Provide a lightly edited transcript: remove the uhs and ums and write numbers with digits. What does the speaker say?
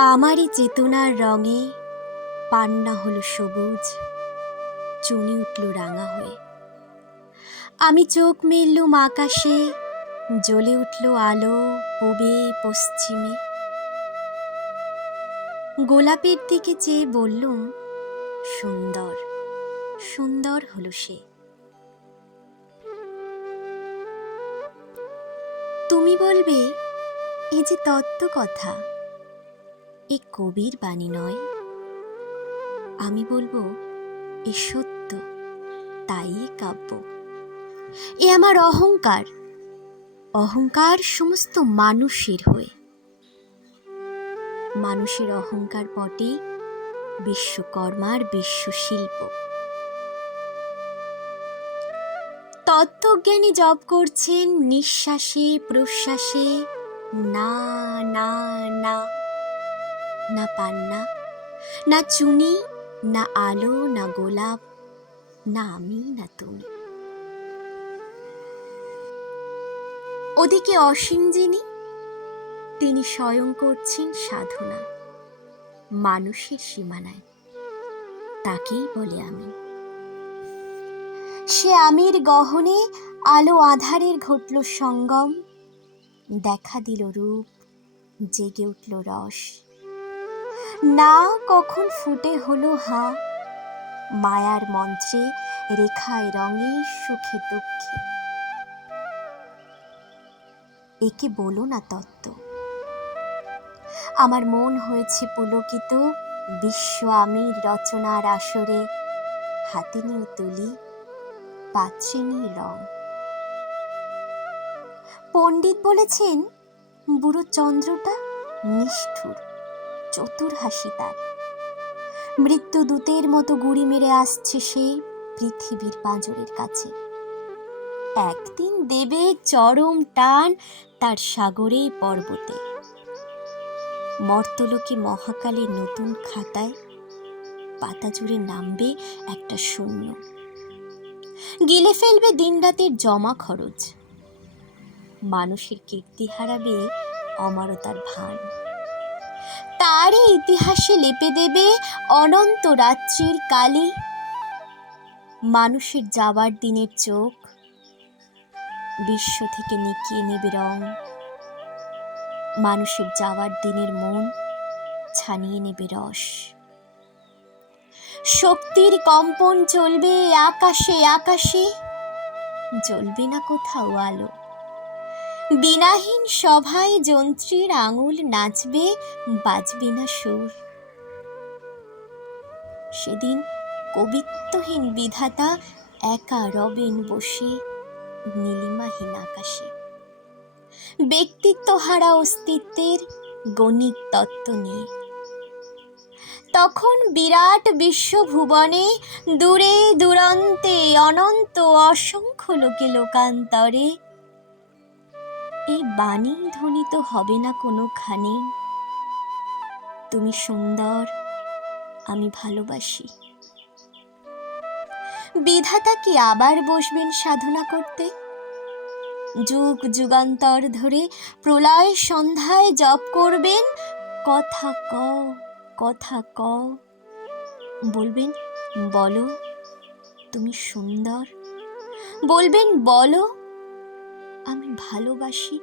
আমারই চেতনার রঙে পান্না হলো সবুজ, চুনি উঠল রাঙা হয়ে। আমি চোখ মেললুম আকাশে, জ্বলে উঠল আলো পূবে পশ্চিমে। গোলাপের দিকে চেয়ে বললুম, সুন্দর সুন্দর হলো সে। তুমি বলবে, এ যে তত্ত্ব কথা, এ কবির বাণী নয়। আমি বলবো, এ সত্য, তাই কাব্য। এ আমার অহংকার, অহংকার সমস্ত মানুষের হয়ে। মানুষের অহংকার পটে বিশ্বকর্মার বিশ্বশিল্প। তত্ত্বজ্ঞানী জপ করছেন নিঃশ্বাসে প্রশ্বাসে, না না না, না পান্না, না চুনি, না আলো, না গোলাপ, না আমি, না তুমি। ওদিকে অসীম যিনি, তিনি স্বয়ং করছেন সাধনা মানুষের সীমানায়, তাকেই বলে আমি। সে আমির গহনে আলো আধারের ঘটল সঙ্গম, দেখা দিল রূপ, জেগে উঠল রস। না কখন ফুটে হলো হাঁ, মায়ার মন্ত্রে, রেখায় রঙে, সুখে দুঃখে। একে বলো না তত্ত্ব। আমার মন হয়েছে পুলকিত বিশ্ব আমির রচনার আসরে, হাতে নিয়ে তুলি, পাত্রে নিয়ে রং। পণ্ডিত বলেছেন, বুড়ো চন্দ্রটা নিষ্ঠুর, চতুর হাসি তার। মৃত্যুদূতের মতো গুড়ি মেরে আসছে সে পৃথিবীর পাঁজরের কাছে। একদিন দেবে চরম টান তার সাগরে পর্বতে। মর্তলোকে মহাকালের নতুন খাতায় পাতা জুড়ে নামবে একটা শূন্য। গিলে ফেলবে দিনরাতের জমা খরচ। মানুষের কীর্তি হারাবে অমরতার ভান। তারই ইতিহাসে লেপে দেবে অনন্ত রাত্রির কালি। মানুষের যাবার দিনের চোখ বিশ্ব থেকে নিকিয়ে নেবে রং। মানুষের যাওয়ার দিনের মন ছানিয়ে নেবে রস। শক্তির কম্পন চলবে আকাশে আকাশে, জ্বলবে না কোথাও আলো। বিনাহীন সভায় যন্ত্রীর আঙুল নাচবে, বাজবে না সুর। সেদিন কবিত্বহীন বিধাতা একা রবেন বসে নীলিমাহীন আকাশে। ব্যক্তিত্ব হারা অস্তিত্বের গণিত তত্ত্ব নিয়ে। তখন বিরাট বিশ্বভুবনে দূরে দূরান্তে অনন্ত অসংখ্য লোকে লোকান্তরে এই বাণী ধ্বনিত হবে না কোনোখানে, তুমি সুন্দর, আমি ভালোবাসি। বিধাতা কি আবার বসবেন সাধনা করতে? যুগ যুগান্তর ধরে প্রলয় সন্ধ্যায় জপ করবেন, কথা কও, কথা কও। বলবেন, বলো তুমি সুন্দর। বলবেন, বলো আমি ভালোবাসি।